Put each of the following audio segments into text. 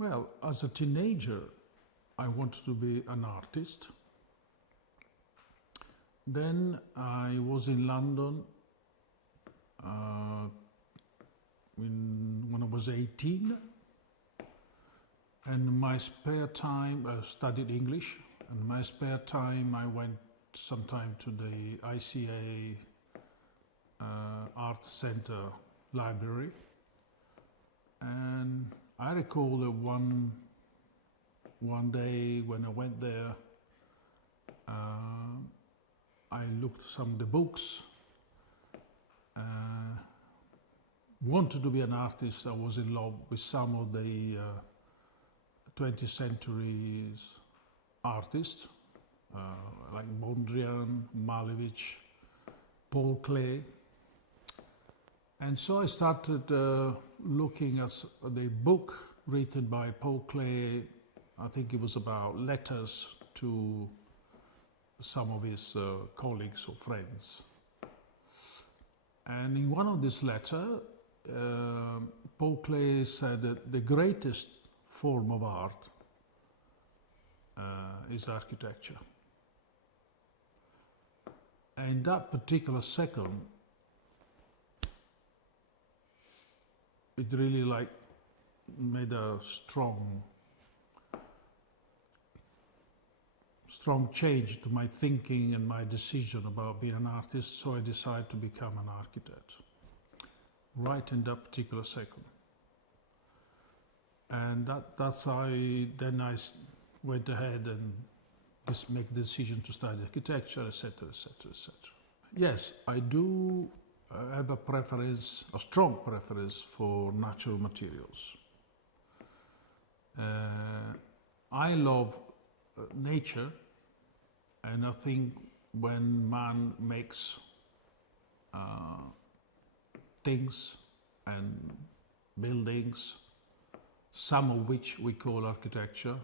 Well, as a teenager, I wanted to be an artist. Then I was in London when I was 18, and in my spare time I studied English, and in my spare time I went sometime to the ICA Art Center library, and I recall that one day when I went there, I looked some of the books, wanted to be an artist. I was in love with some of the 20th century's artists, like Mondrian, Malevich, Paul Klee. And so I started looking at the book written by Paul Klee. I think it was about letters to some of his colleagues or friends. And in one of these letters, Paul Klee said that the greatest form of art is architecture. And that particular second, it really made a strong change to my thinking and my decision about being an artist, so I decided to become an architect, right in that particular second. And that's how I went ahead and just make the decision to study architecture, etc., etc., etc. Yes, I do have a strong preference for natural materials. I love nature, and I think when man makes things and buildings, some of which we call architecture,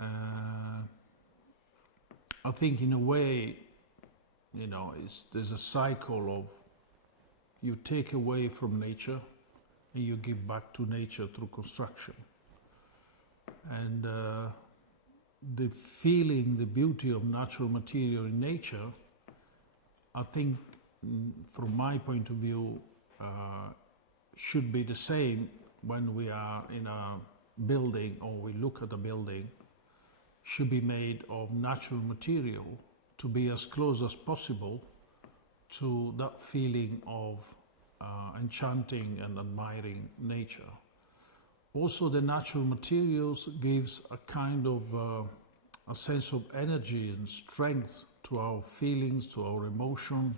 I think in a way, there's a cycle of you take away from nature and you give back to nature through construction. And the feeling, the beauty of natural material in nature, I think from my point of view, should be the same when we are in a building or we look at a building, should be made of natural material to be as close as possible to that feeling of enchanting and admiring nature. Also, the natural materials gives a kind of a sense of energy and strength to our feelings, to our emotion,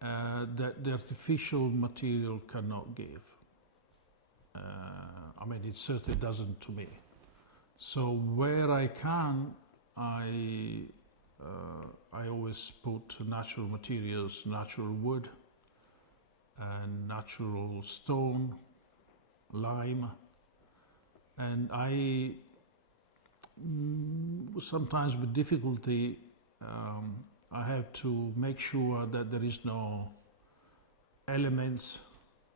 that the artificial material cannot give. It certainly doesn't to me. So where I can, I always put natural materials, natural wood, and natural stone, lime, and I sometimes with difficulty I have to make sure that there is no elements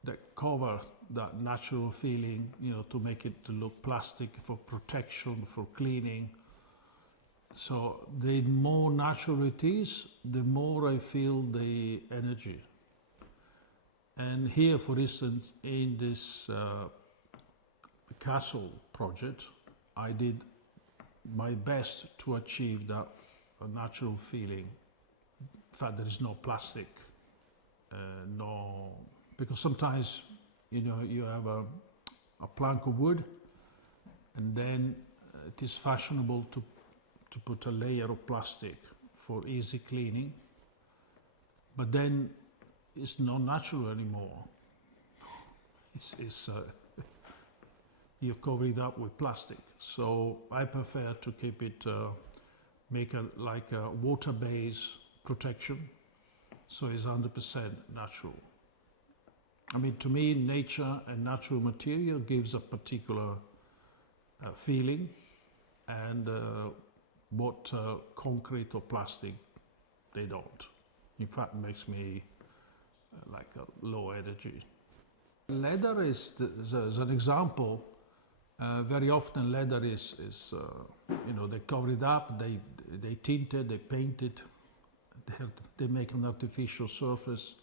that cover that natural feeling, to make it to look plastic, for protection, for cleaning. So the more natural it is, the more I feel the energy. And here, for instance, in this castle project, I did my best to achieve that natural feeling. In fact, there is no plastic, because sometimes, you have a plank of wood, and then it is fashionable to put a layer of plastic for easy cleaning, but then it's not natural anymore. You cover it up with plastic. So I prefer to keep it, make like a water-based protection, so it's 100% natural. To me, nature and natural material gives a particular feeling, and what concrete or plastic, they don't. In fact, makes me like a low energy. Leather is an example. Very often leather is they cover it up, they tint it, they paint it, they make an artificial surface.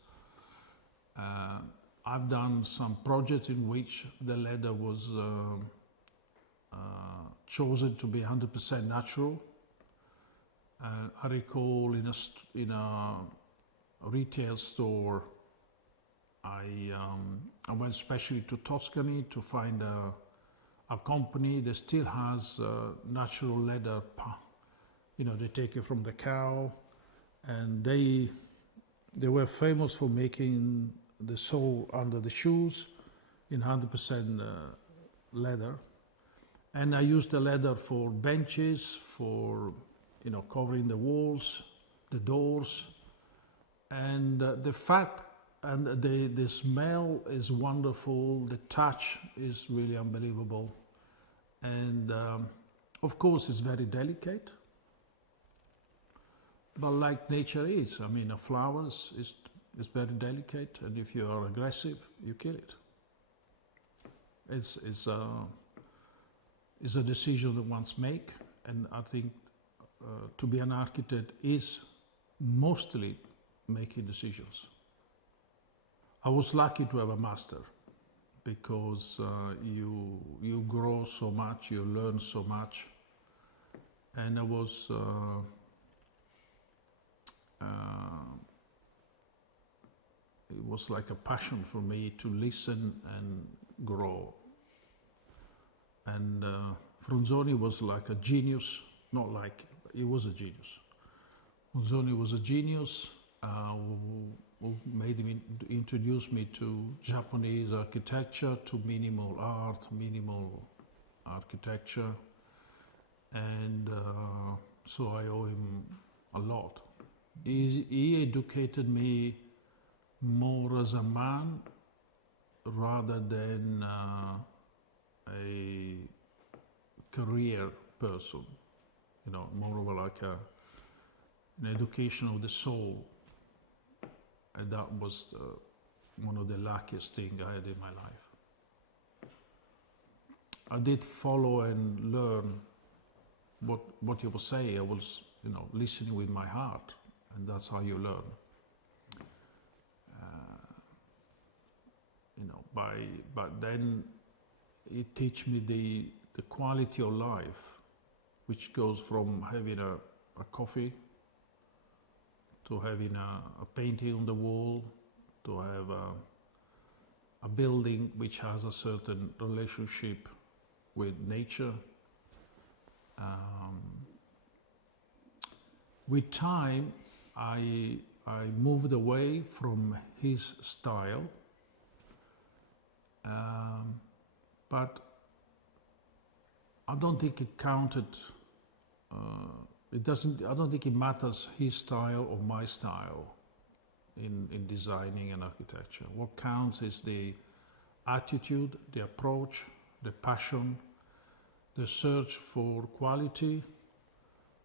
I've done some projects in which the leather was chosen to be 100% natural. I recall in a retail store, I went especially to Tuscany to find a company that still has natural leather. They take it from the cow, and they were famous for making the sole under the shoes in 100% leather. And I used the leather for benches, for covering the walls, the doors, and the fact and the smell is wonderful. The touch is really unbelievable, and of course it's very delicate. But like nature is, I mean, a flower is very delicate, and if you are aggressive, you kill it. It's a decision that one's make, and I think to be an architect is mostly making decisions. I was lucky to have a master, because you grow so much, you learn so much, and I was it was like a passion for me to listen and grow. And Fronzoni was like a genius, not like, he was a genius. Fronzoni was a genius who made me introduce me to Japanese architecture, to minimal art, minimal architecture, and so I owe him a lot. He educated me more as a man rather than a career person, more of like an education of the soul. And that was one of the luckiest things I had in my life. I did follow and learn what he was saying. I was, listening with my heart, and that's how you learn. But then it teach me the quality of life, which goes from having a coffee to having a painting on the wall, to have a building which has a certain relationship with nature. With time, I moved away from his style, but I don't think it counted. I don't think it matters his style or my style in designing and architecture. What counts is the attitude, the approach, the passion, the search for quality,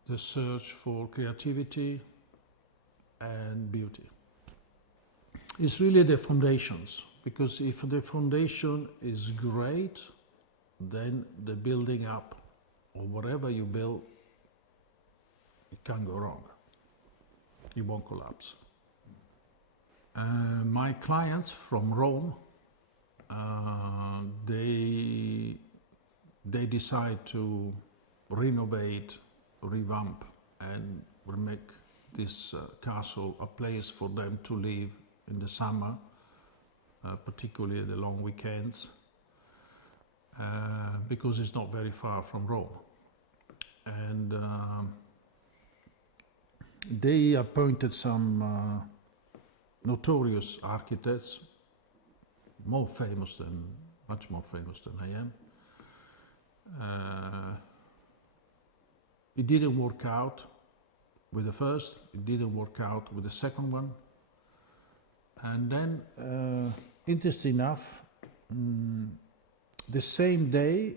the search for creativity and beauty. It's really the foundations, because if the foundation is great, then the building up or whatever you build, it can't go wrong. It won't collapse. My clients from Rome, they decide to renovate, revamp, and make this castle a place for them to live in the summer, particularly the long weekends, because it's not very far from Rome. And they appointed some notorious architects, much more famous than I am. It didn't work out with the first, it didn't work out with the second one. And then, interesting enough, the same day,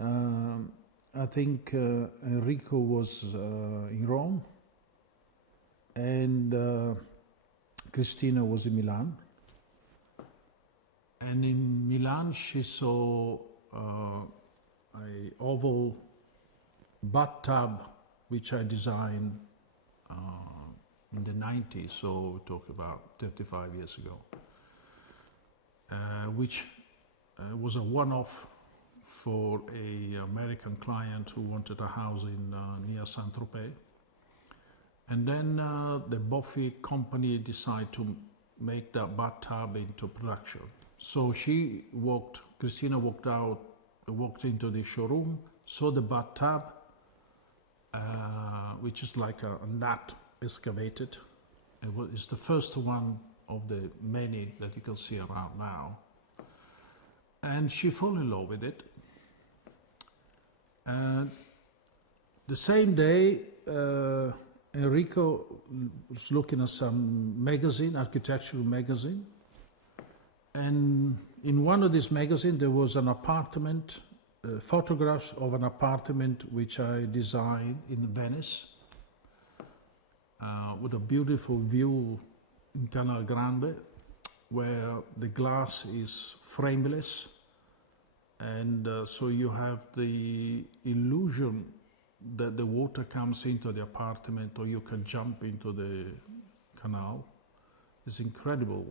I think Enrico was in Rome, and Cristina was in Milan. And in Milan she saw a oval bathtub which I designed in the 90s, so we talk about 35 years ago, which was a one-off for a American client who wanted a house in near Saint-Tropez. And then the Buffy company decided to make that bathtub into production. So Christina walked into the showroom, saw the bathtub, which is like a nut excavated. It's the first one of the many that you can see around now. And she fell in love with it. And the same day, Enrico was looking at some magazine, architectural magazine, and in one of these magazines there was an apartment, photographs of an apartment which I designed in Venice, with a beautiful view in Canal Grande, where the glass is frameless, and so you have the illusion that the water comes into the apartment, or you can jump into the canal. It's incredible,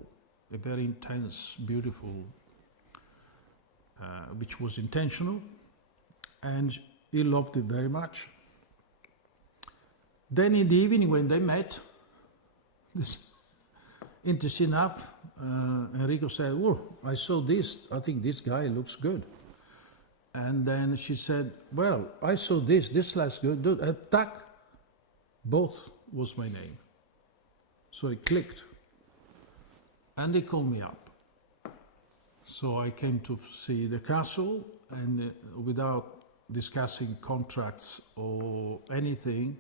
a very intense, beautiful, which was intentional, and he loved it very much. Then in the evening when they met, interesting enough, Enrico said, "Oh, I saw this, I think this guy looks good." And then she said, "Well, I saw this looks good, tac, both was my name." So it clicked. And they called me up. So I came to see the castle, and without discussing contracts or anything,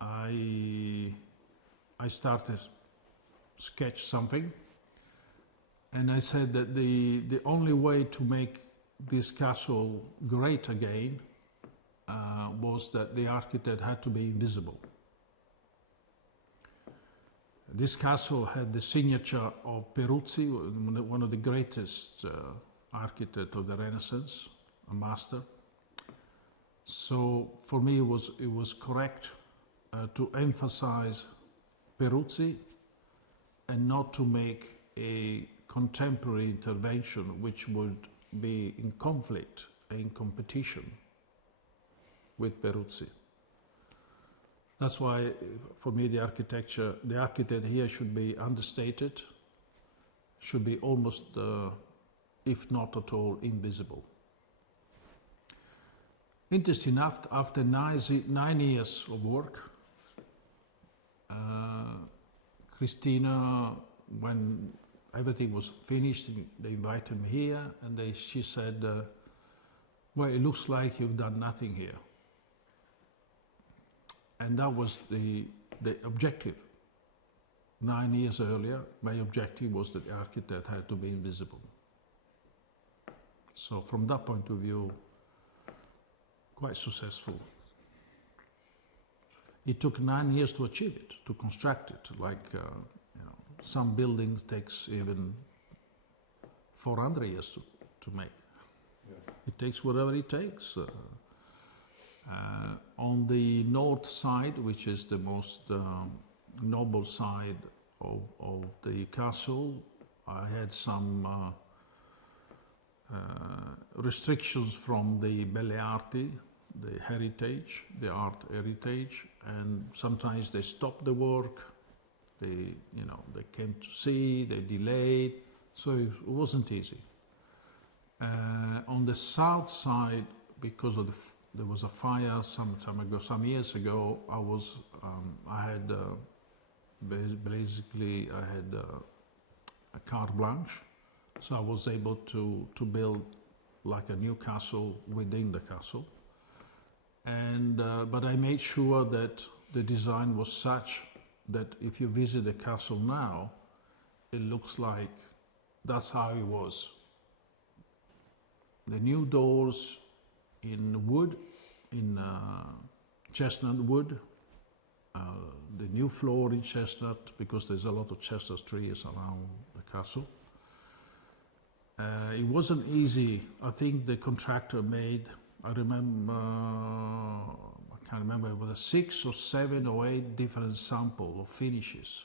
I started sketch something. And I said that the only way to make this castle great again was that the architect had to be invisible. This castle had the signature of Peruzzi, one of the greatest architects of the Renaissance, a master. So for me it was correct to emphasize Peruzzi and not to make a contemporary intervention which would be in conflict, in competition with Peruzzi. That's why, for me, the architect here should be understated, should be almost, if not at all, invisible. Interesting enough, after 9 years of work, Christina, when everything was finished, they invited me here, and she said, "Well, it looks like you've done nothing here." And that was the objective. 9 years earlier, my objective was that the architect had to be invisible. So from that point of view, quite successful. It took 9 years to achieve it, to construct it, like some buildings takes even 400 years to make. Yeah. It takes whatever it takes. On the north side, which is the most noble side of the castle, I had some restrictions from the Belle Arti, the heritage, the art heritage, and sometimes they stopped the work. They came to see, they delayed, so it wasn't easy. On the south side, because of there was a fire some years ago, I had a carte blanche, so I was able to build like a new castle within the castle. And but I made sure that the design was such that if you visit the castle now, it looks like that's how it was. The new doors in wood, in chestnut wood, the new floor in chestnut, because there's a lot of chestnut trees around the castle. It wasn't easy. I think the contractor made, I remember, I can't remember, it was 6 or 7 or 8 different samples of finishes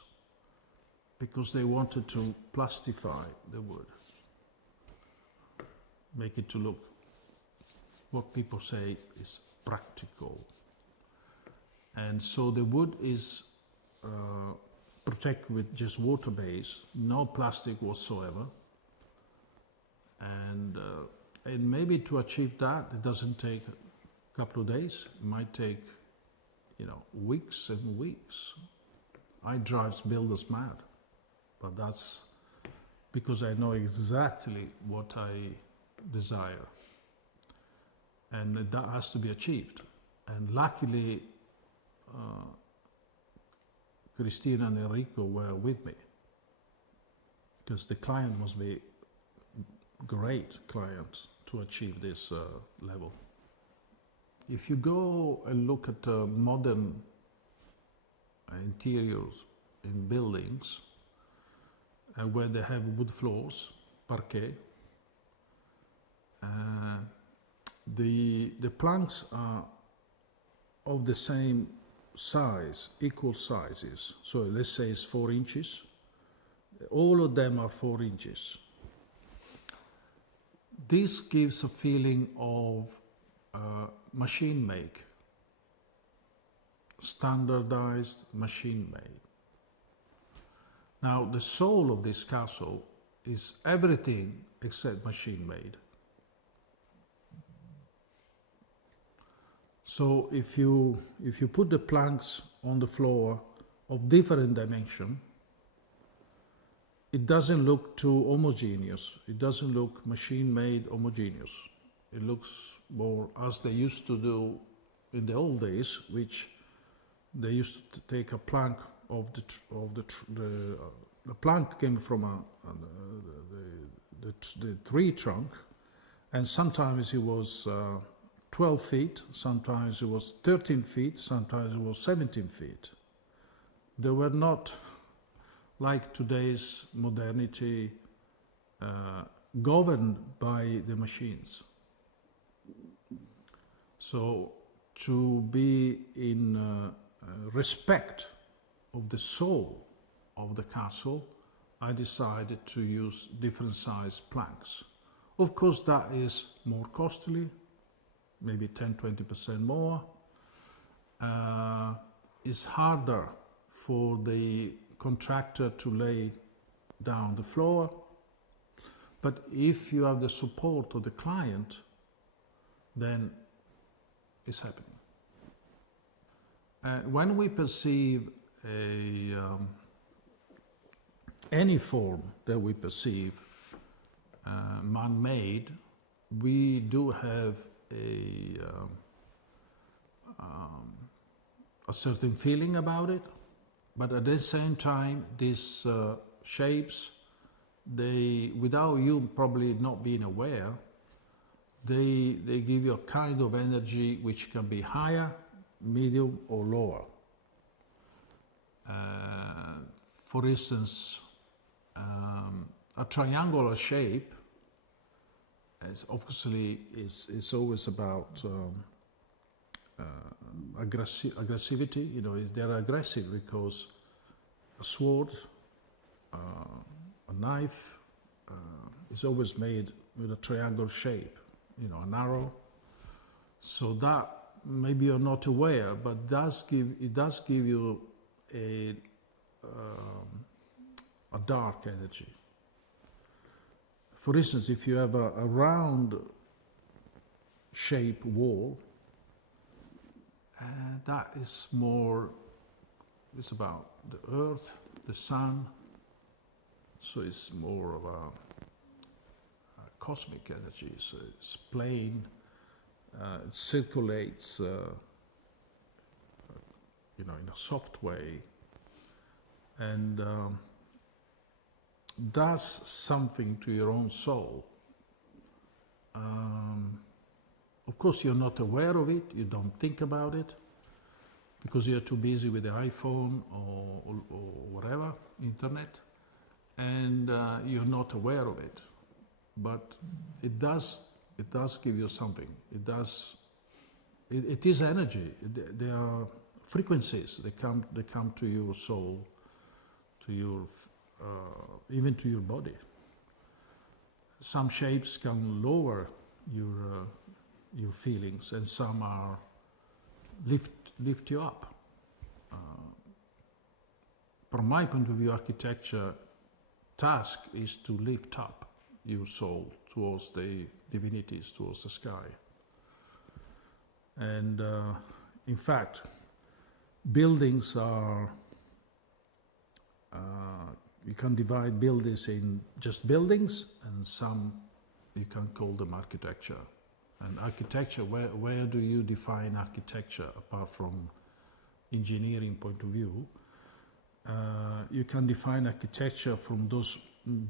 because they wanted to plastify the wood, make it to look what people say is practical. And so the wood is protected with just water base, no plastic whatsoever. And maybe to achieve that, it doesn't take a couple of days. It might take, weeks and weeks. I drive builders mad, but that's because I know exactly what I desire, and that has to be achieved. And luckily, Cristina and Enrico were with me, because the client must be great client to achieve this level. If you go and look at modern interiors in buildings where they have wood floors, parquet, the planks are of the same size, equal sizes. So let's say it's 4 inches. All of them are 4 inches. This gives a feeling of machine make, standardized machine made. Now the soul of this castle is everything except machine made. So if you put the planks on the floor of different dimension, it doesn't look too homogeneous. It doesn't look machine-made homogeneous. It looks more as they used to do in the old days, which they used to take a plank of the plank came from the tree trunk, and sometimes it was 12 feet, sometimes it was 13 feet, sometimes it was 17 feet. They were not like today's modernity, governed by the machines. So to be in respect of the soul of the castle, I decided to use different size planks. Of course, that is more costly, maybe 10-20% more. It's harder for the contractor to lay down the floor, but if you have the support of the client, then it's happening. And when we perceive any form that we perceive man-made, we do have a certain feeling about it. But at the same time, these shapes, they, without you probably not being aware, they give you a kind of energy which can be higher, medium, or lower. For instance, a triangular shape is obviously is always about aggressivity. You know, they're aggressive because a sword, a knife is always made with a triangle shape, you know, an arrow. So that maybe you're not aware, but it does give you a dark energy. For instance, if you have a round shaped wall, that is more, it's about the earth, the sun, so it's more of a cosmic energy. So it's plain, it circulates, you know, in a soft way, and does something to your own soul. Of course, you're not aware of it, you don't think about it, because you're too busy with the iPhone or whatever, internet, and you're not aware of it. but it does give you something. It is energy. They are frequencies. They come to your soul, to your even to your body. Some shapes can lower your feelings, and some are lift you up. From my point of view, architecture task is to lift up your soul towards the divinities, towards the sky. And in fact, buildings are, you can divide buildings in just buildings, and some you can call them architecture. And architecture, where do you define architecture apart from engineering point of view? You can define architecture from those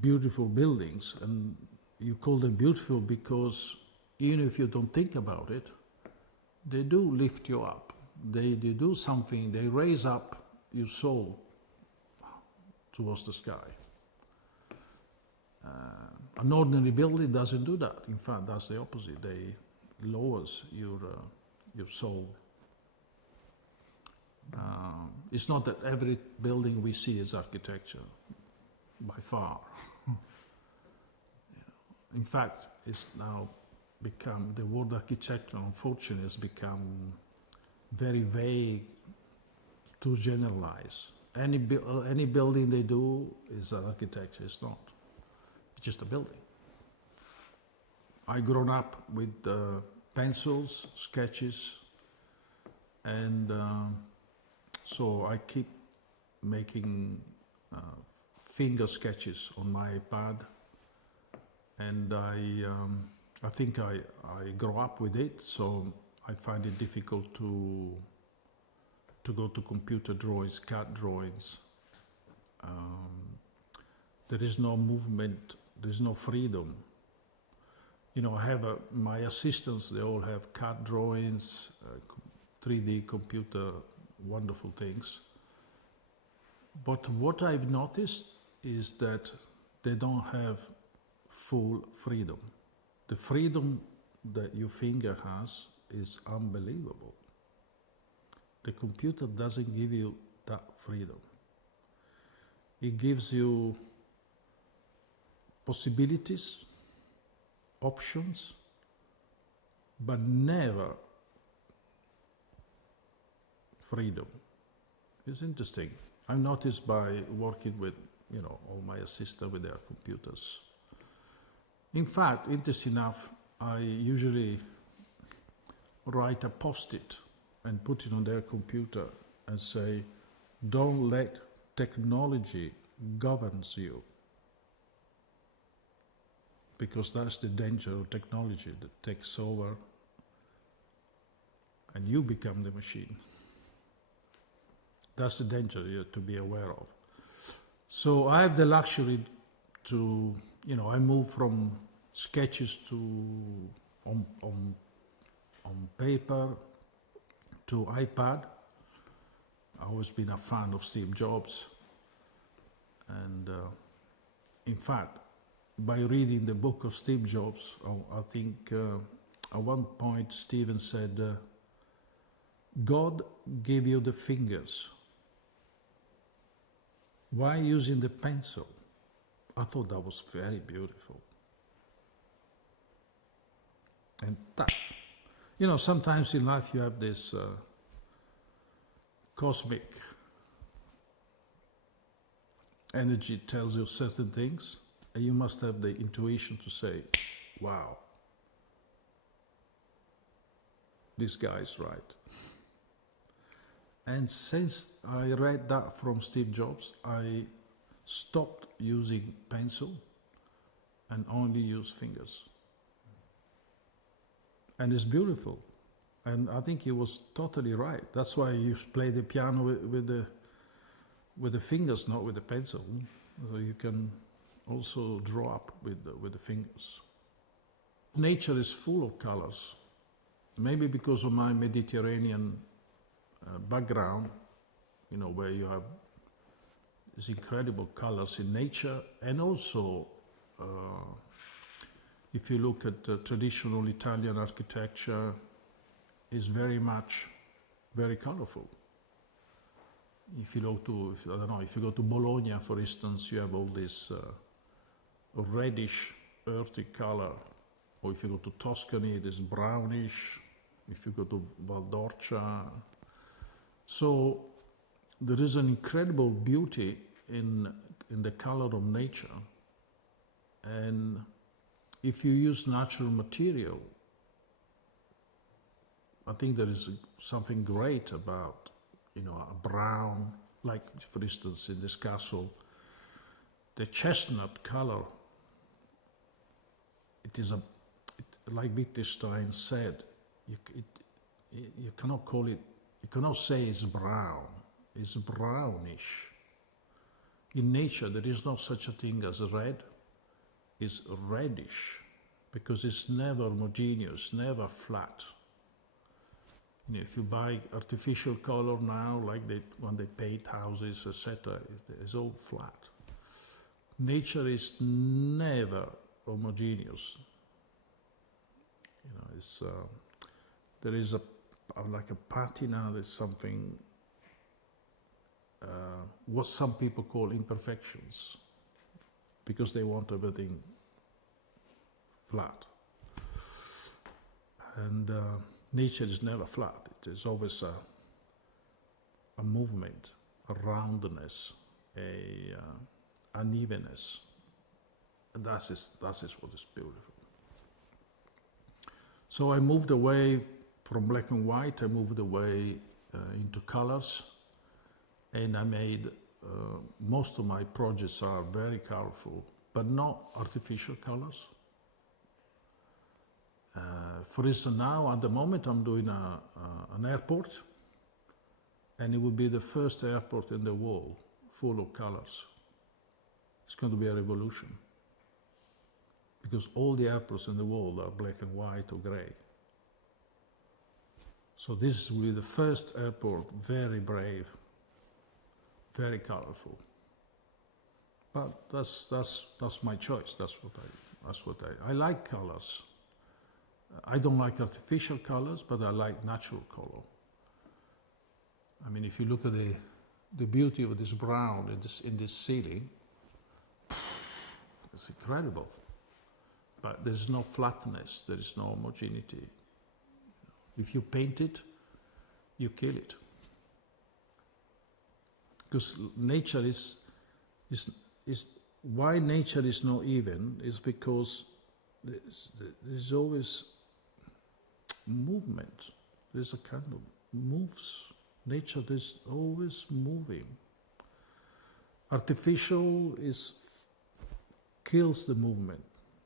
beautiful buildings, and you call them beautiful because even if you don't think about it, they do lift you up. They do something, they raise up your soul towards the sky. An ordinary building doesn't do that. In fact, that's the opposite. They lowers your soul. It's not that every building we see is architecture, by far. In fact, it's now become, the word architecture, unfortunately, has become very vague, too generalized. Any building they do is architecture. It's not. It's just a building. I grown up with pencils, sketches, and so I keep making finger sketches on my iPad, and I think I grew up with it, so I find it difficult to go to computer drawings, CAD drawings. There is no movement, there is no freedom. You know, I have my assistants, they all have CAD drawings, 3D computer, wonderful things. But what I've noticed is that they don't have full freedom. The freedom that your finger has is unbelievable. The computer doesn't give you that freedom. It gives you possibilities, options, but never freedom. It's interesting. I've noticed by working with, you know, all my assistants with their computers. In fact, interesting enough, I usually write a post-it and put it on their computer and say, don't let technology governs you. Because that's the danger of technology that takes over and you become the machine. That's the danger you have to be aware of. So I have the luxury to, you know, I move from sketches to on paper to iPad. I've always been a fan of Steve Jobs. And in fact, by reading the book of Steve Jobs, I think at one point Stephen said, God gave you the fingers. Why using the pencil? I thought that was very beautiful. And that, you know, sometimes in life you have this cosmic energy tells you certain things, and you must have the intuition to say, wow, this guy's right. And since I read that from Steve Jobs, I stopped using pencil and only use fingers. And it's beautiful. And I think he was totally right. That's why you play the piano with the fingers, not with the pencil. So you can also draw up with the fingers. Nature is full of colors. Maybe because of my Mediterranean background, you know, where you have these incredible colors in nature, and also If you look at traditional Italian architecture, it's very much very colorful. If you go to, I don't know, if you go to Bologna, for instance, you have all this reddish, earthy color. Or if you go to Tuscany, it is brownish. If you go to Valdorcia. So there is an incredible beauty in the color of nature. And if you use natural material, I think there is something great about, you know, a brown, like for instance in this castle, the chestnut color. It is like Wittgenstein said, you cannot call it, you cannot say it's brown. It's brownish. In nature, there is no such a thing as red. It's reddish because it's never homogeneous, never flat. You know, if you buy artificial color now, like when they paint houses, etc., it's all flat. Nature is never homogeneous. You know, it's there is like a patina. There's something what some people call imperfections, because they want everything flat. And nature is never flat. It is always a movement, a roundness, a unevenness. And that is what is beautiful. So I moved away from black and white. I moved away into colors, and I made most of my projects are very colorful, but not artificial colors. For instance, now at the moment I'm doing an airport, and it will be the first airport in the world full of colors. It's going to be a revolution, because all the airports in the world are black and white or gray. So this will be the first airport, very brave, very colorful. But that's my choice. That's what I like colors. I don't like artificial colors, but I like natural color. I mean, if you look at the beauty of this brown in this ceiling, it's incredible. But there's no flatness, there is no homogeneity. If you paint it, you kill it. Because nature is why nature is not even is because there's always movement. There's a kind of moves. Nature is always moving. Artificial kills the movement.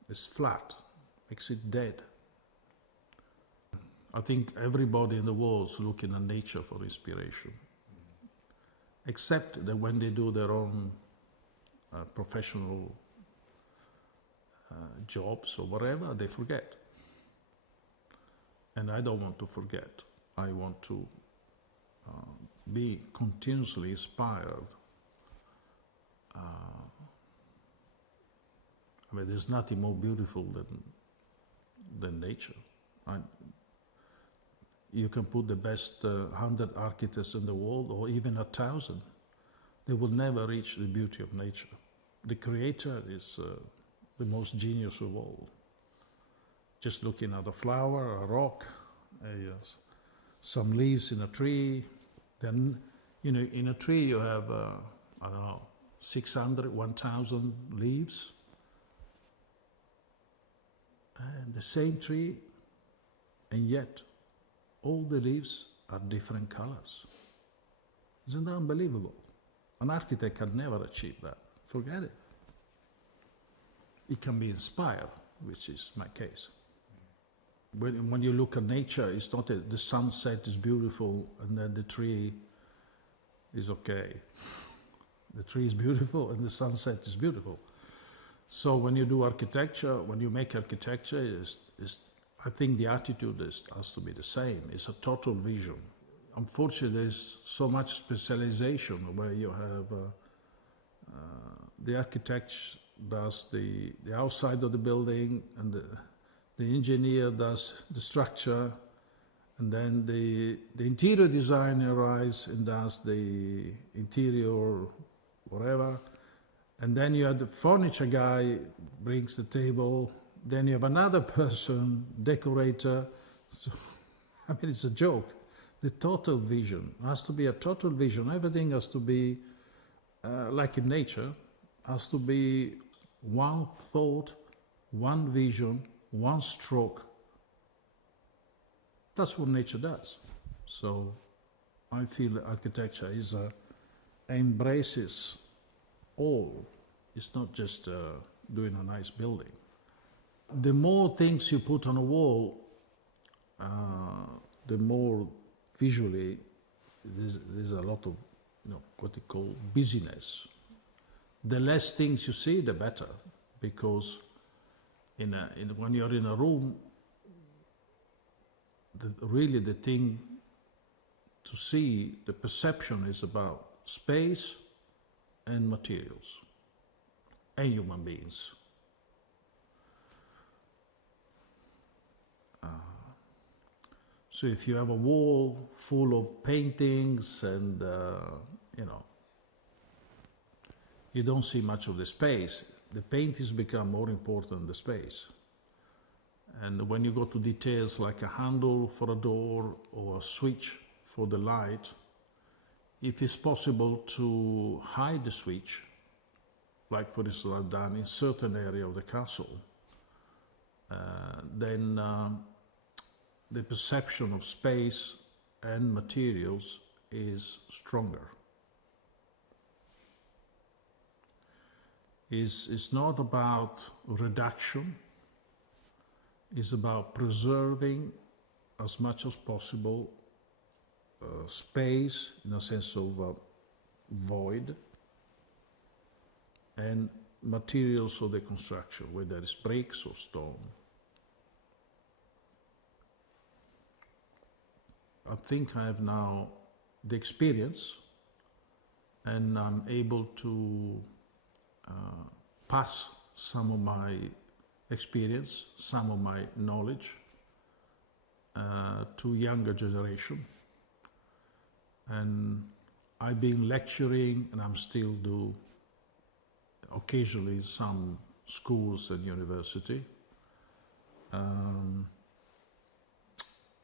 It's flat, makes it dead. I think everybody in the world is looking at nature for inspiration, except that when they do their own professional jobs or whatever, they forget. And I don't want to forget. I want to be continuously inspired. I mean, there's nothing more beautiful than nature. You can put the best 100 architects in the world, or even 1,000. They will never reach the beauty of nature. The creator is the most genius of all. Just looking at a flower, a rock, some leaves in a tree. Then, you know, in a tree you have, I don't know, 600, 1,000 leaves. And the same tree, and yet all the leaves are different colors. Isn't that unbelievable? An architect can never achieve that. Forget it. It can be inspired, which is my case. When you look at nature, it's not the sunset is beautiful and then the tree is okay. The tree is beautiful and the sunset is beautiful. So when you do architecture, when you make architecture, I think the attitude has to be the same. It's a total vision. Unfortunately, there's so much specialization where you have the architects does the outside of the building, and the engineer does the structure, and then the interior designer arrives and does the interior whatever, and then you have the furniture guy brings the table, then you have another person, decorator. So, I mean, it's a joke. The total vision has to be a total vision. Everything has to be like in nature, has to be one thought, one vision, one stroke. That's what nature does. So I feel that architecture is embraces all. It's not just doing a nice building. The more things you put on a wall, the more visually there's a lot of what they call busyness. The less things you see, the better, because when you're in a room, really the thing to see, the perception is about space and materials and human beings. So if you have a wall full of paintings and you don't see much of the space, the paintings become more important than the space. And when you go to details like a handle for a door or a switch for the light, if it's possible to hide the switch, like for instance I've done in certain area of the castle, then the perception of space and materials is stronger. It's not about reduction, it's about preserving as much as possible space in a sense of void, and materials of the construction, whether it's bricks or stone. I think I have now the experience, and I'm able to pass some of my experience, some of my knowledge to younger generation. And I've been lecturing, and I'm still do occasionally some schools and university.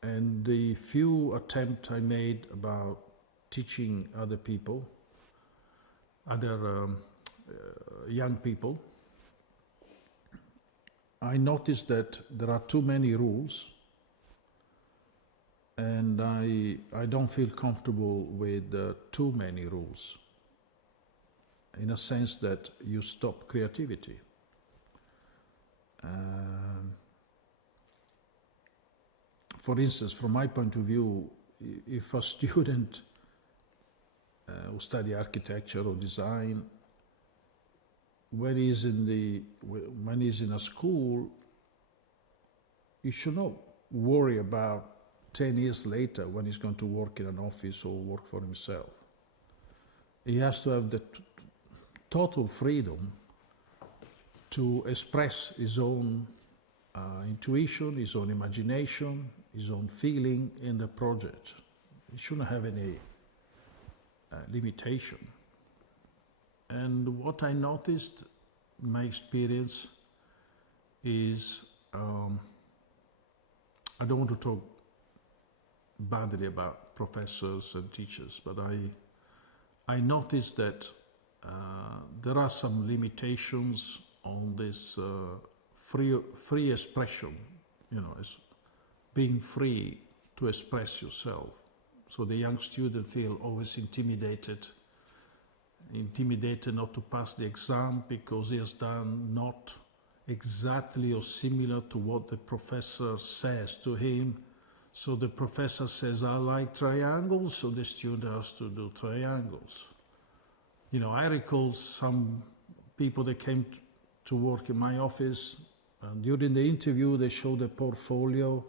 And the few attempts I made about teaching other people, other young people, I noticed that there are too many rules, and I don't feel comfortable with too many rules, in a sense that you stop creativity. For instance, from my point of view, if a student who study architecture or design, when he's in a school, he should not worry about 10 years later when he's going to work in an office or work for himself. He has to have the total freedom to express his own intuition, his own imagination, his own feeling in the project. He shouldn't have any limitation. And what I noticed, my experience, is I don't want to talk badly about professors and teachers, but I noticed that there are some limitations on this free expression, as being free to express yourself. So the young student feel always intimidated not to pass the exam because he has done not exactly or similar to what the professor says to him. So the professor says, I like triangles, so the student has to do triangles. I recall some people that came to work in my office, and during the interview they showed a portfolio,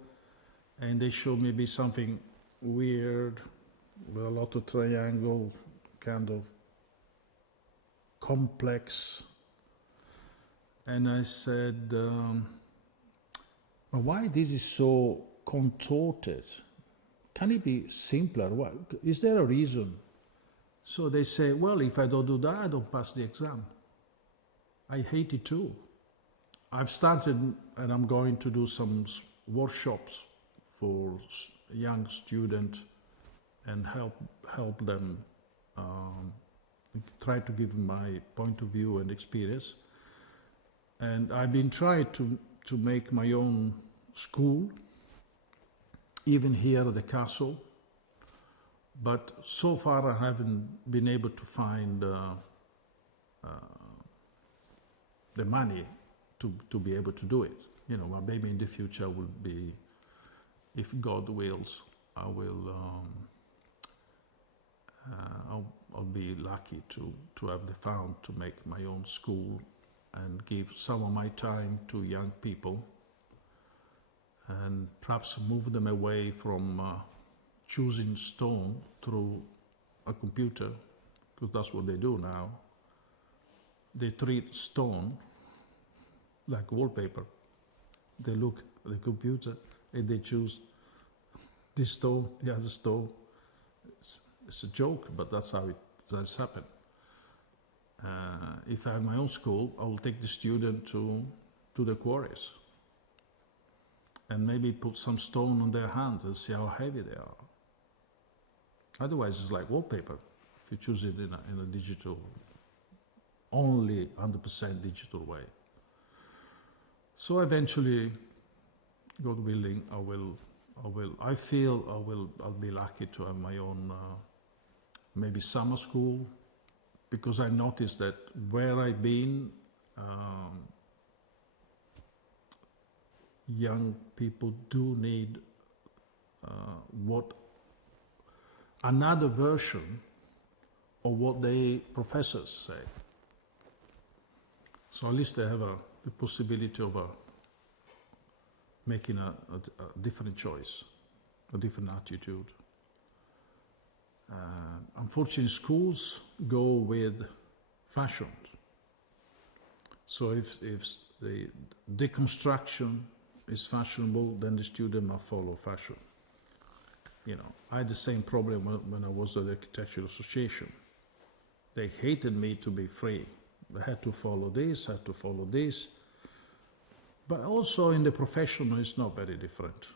and they showed maybe something weird with a lot of triangle, kind of complex. And I said, why this is so contorted? Can it be simpler? Is there a reason? So they say, well, if I don't do that, I don't pass the exam. I hate it too. I've started, and I'm going to do some workshops for young students and help them try to give my point of view and experience. And I've been trying to make my own school, even here at the castle, but so far I haven't been able to find the money to be able to do it. You know, maybe in the future will be, if God wills, I'll be lucky to have the fund to make my own school and give some of my time to young people and perhaps move them away from choosing stone through a computer, because that's what they do now. They treat stone like wallpaper. They look at the computer and they choose this stone, the other stone. It's a joke, but that's how that's happened. If I have my own school, I will take the student to the quarries and maybe put some stone on their hands and see how heavy they are. Otherwise, it's like wallpaper. If you choose it in a digital, only 100% digital way. So eventually, God willing, I feel I'll be lucky to have my own maybe summer school, because I noticed that where I've been, young people do need another version of what the professors say. So at least they have the possibility of making a different choice, a different attitude. Unfortunately, schools go with fashion. So if the deconstruction is fashionable, then the student must follow fashion. You know, I had the same problem when I was at the Architectural Association. They hated me to be free. I had to follow this, had to follow this. But also in the profession, it's not very different.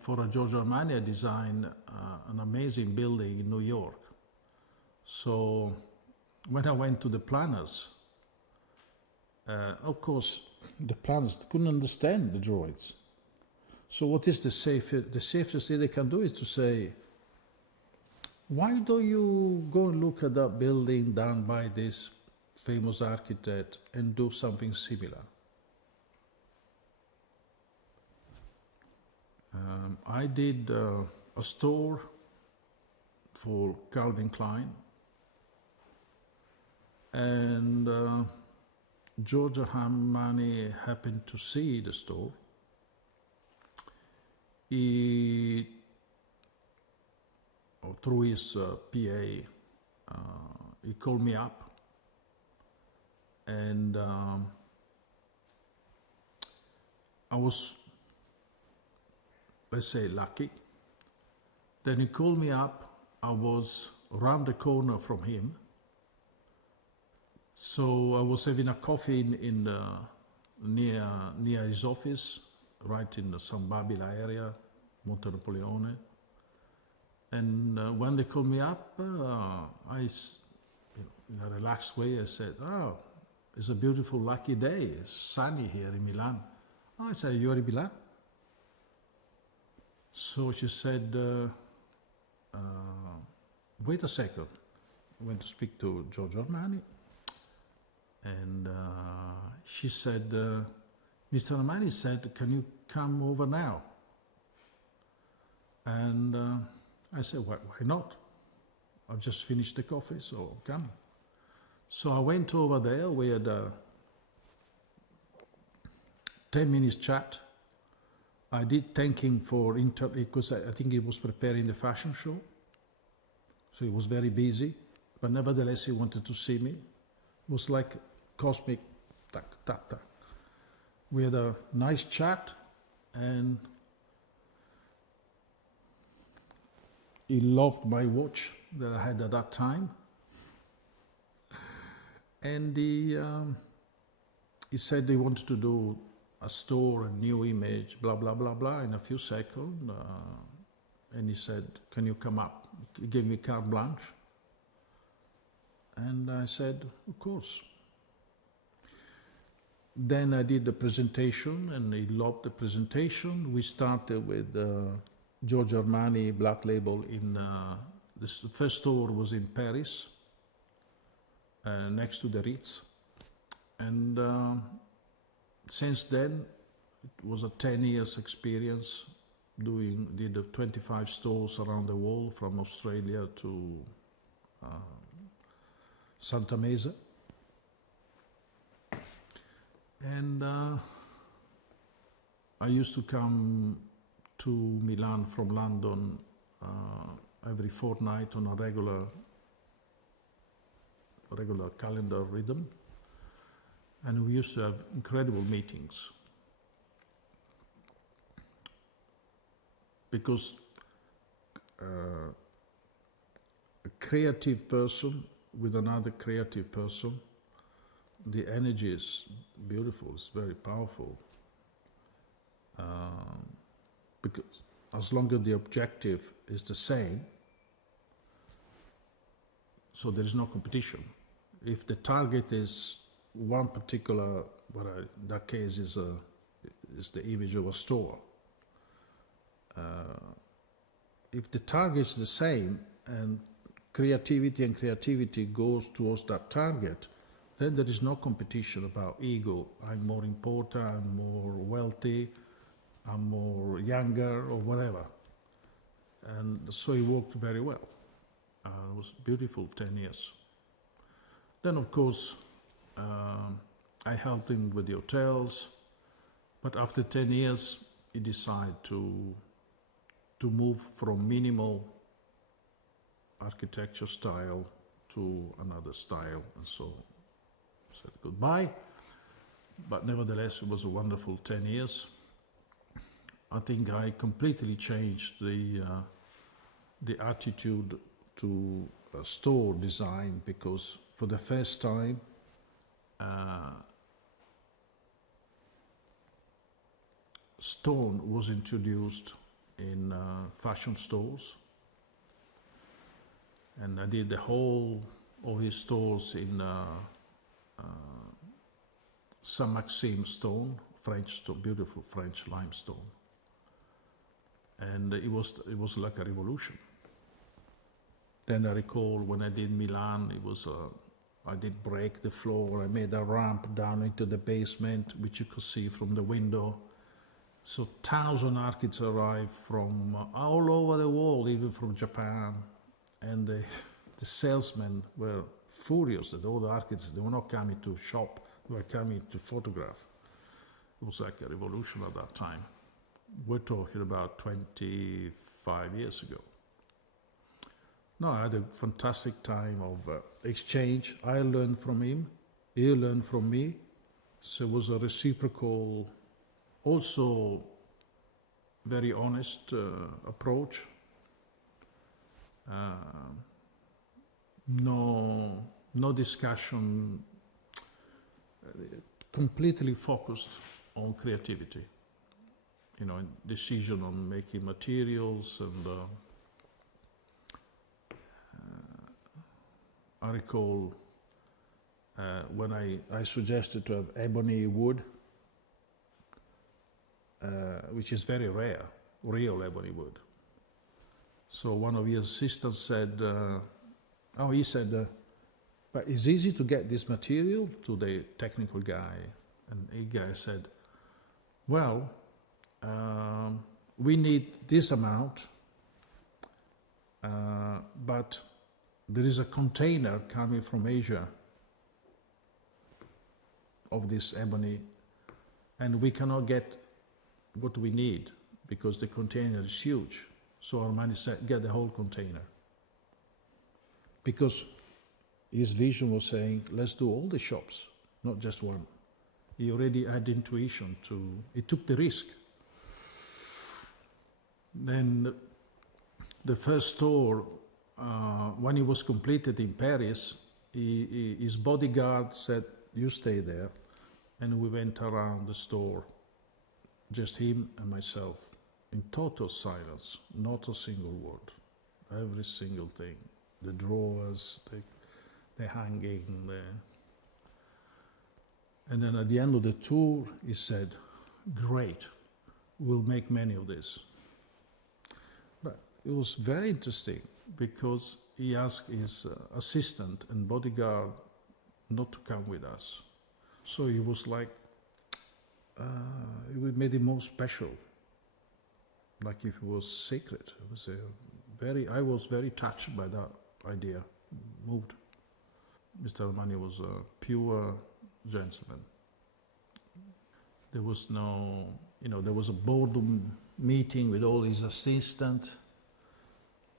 For a Giorgio Armani, I designed an amazing building in New York. So when I went to the planners, of course, the planners couldn't understand the drawings. So what is the safest thing they can do is to say, why don't you go and look at that building done by this famous architect and do something similar? I did a store for Calvin Klein, and Giorgio Armani happened to see the store. Through his PA, he called me up, and I was, let's say, lucky. Then he called me up. I was around the corner from him. So I was having a coffee near his office, right in the San Babila area, Monte Napoleone. And when they called me up, in a relaxed way, I said, "Oh, it's a beautiful, lucky day. It's sunny here in Milan." I said, "You're in Milan?" So she said, "Wait a second." I went to speak to Giorgio Armani, and she said, "Mr. Armani said, can you come over now?" And I said, why not? I've just finished the coffee, so come. So I went over there. We had a 10 minutes chat. I did thank him because I think he was preparing the fashion show. So he was very busy, but nevertheless he wanted to see me. It was like cosmic tac, tac, tac. We had a nice chat, and he loved my watch that I had at that time. And he said he wanted to do a store, a new image, blah, blah, blah, blah, in a few seconds. And he said, can you come up? He gave me carte blanche. And I said, of course. Then I did the presentation, and he loved the presentation. We started with Giorgio Armani Black Label in, the first store was in Paris, next to the Ritz. And since then, it was a 10 years experience did 25 stores around the world, from Australia to Santa Mesa. And I used to come to Milan from London every fortnight on a regular calendar rhythm. And we used to have incredible meetings. Because a creative person with another creative person, the energy is beautiful, it's very powerful. Because as long as the objective is the same, so there is no competition. If the target is one particular, in that case is the image of a store. If the target is the same and creativity goes towards that target, then there is no competition about ego. I'm more important, I'm more wealthy, I'm more younger, or whatever. And so it worked very well. It was beautiful 10 years. Then, of course, I helped him with the hotels, but after 10 years, he decided to move from minimal architecture style to another style, and so said goodbye. But nevertheless, it was a wonderful 10 years. I think I completely changed the attitude to store design, because for the first time stone was introduced in fashion stores, and I did the whole of his stores in Saint-Maxime stone, French stone, beautiful French limestone, and it was like a revolution. Then I recall when I did Milan, I did break the floor. I made a ramp down into the basement, which you could see from the window. So 1,000 architects arrived from all over the world, even from Japan. And the salesmen were furious that all the architects, they were not coming to shop, they were coming to photograph. It was like a revolution at that time. We're talking about 25 years ago. No, I had a fantastic time of exchange. I learned from him, he learned from me. So it was a reciprocal, also very honest approach. No discussion, completely focused on creativity. Decision on making materials, and I recall when I suggested to have ebony wood, which is very rare, real ebony wood. So one of his assistants said, he said, but it's easy to get this material, to the technical guy. And the guy said, well, we need this amount, but there is a container coming from Asia of this ebony, and we cannot get what we need because the container is huge. So Armani said, get the whole container. Because his vision was saying, let's do all the shops, not just one. He already had intuition he took the risk. Then the first store, when it was completed in Paris, his bodyguard said, "You stay there." And we went around the store, just him and myself, in total silence, not a single word. Every single thing, the drawers, the hanging, and then at the end of the tour, he said, "Great, we'll make many of this." But it was very interesting because he asked his assistant and bodyguard not to come with us. So he was like, we made it more special, like if it was sacred. It was I was very touched by that idea, moved. Mr. Armani was a pure gentleman. There was no, there was a boardroom meeting with all his assistants,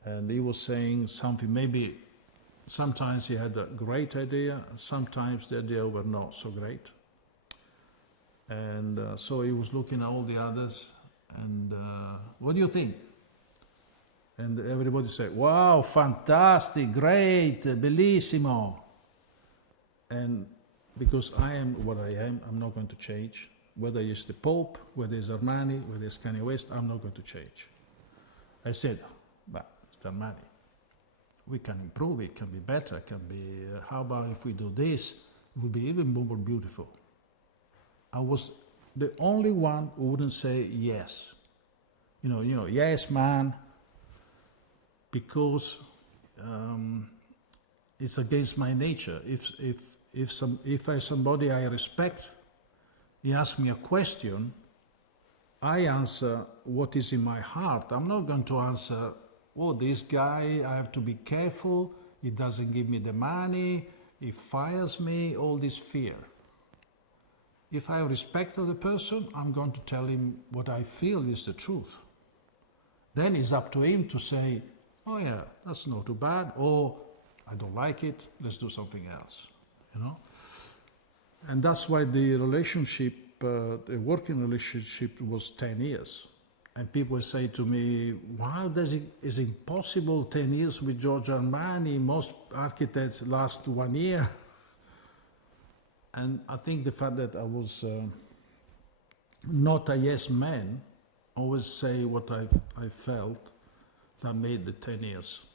and he was saying something, maybe sometimes he had a great idea, sometimes the idea were not so great. And so he was looking at all the others, and what do you think? And everybody said, "Wow, fantastic, great, bellissimo." And because I am what I am, I'm not going to change. Whether it's the Pope, whether it's Armani, whether it's Kanye West, I'm not going to change. I said, "But Mr. Armani, we can improve it, can be better, can be, how about if we do this, it would be even more beautiful." I was the only one who wouldn't say yes. Yes, man, because it's against my nature. If somebody I respect, he asks me a question, I answer what is in my heart. I'm not going to answer, "Oh, this guy, I have to be careful, he doesn't give me the money, he fires me," all this fear. If I have respect of the person, I'm going to tell him what I feel is the truth. Then it's up to him to say, "Oh yeah, that's not too bad," or "I don't like it, let's do something else." And that's why the relationship, the working relationship was 10 years. And people say to me, "Wow, is it impossible 10 years with Giorgio Armani? Most architects last 1 year." And I think the fact that I was not a yes man, always say what I felt, that made the 10 years.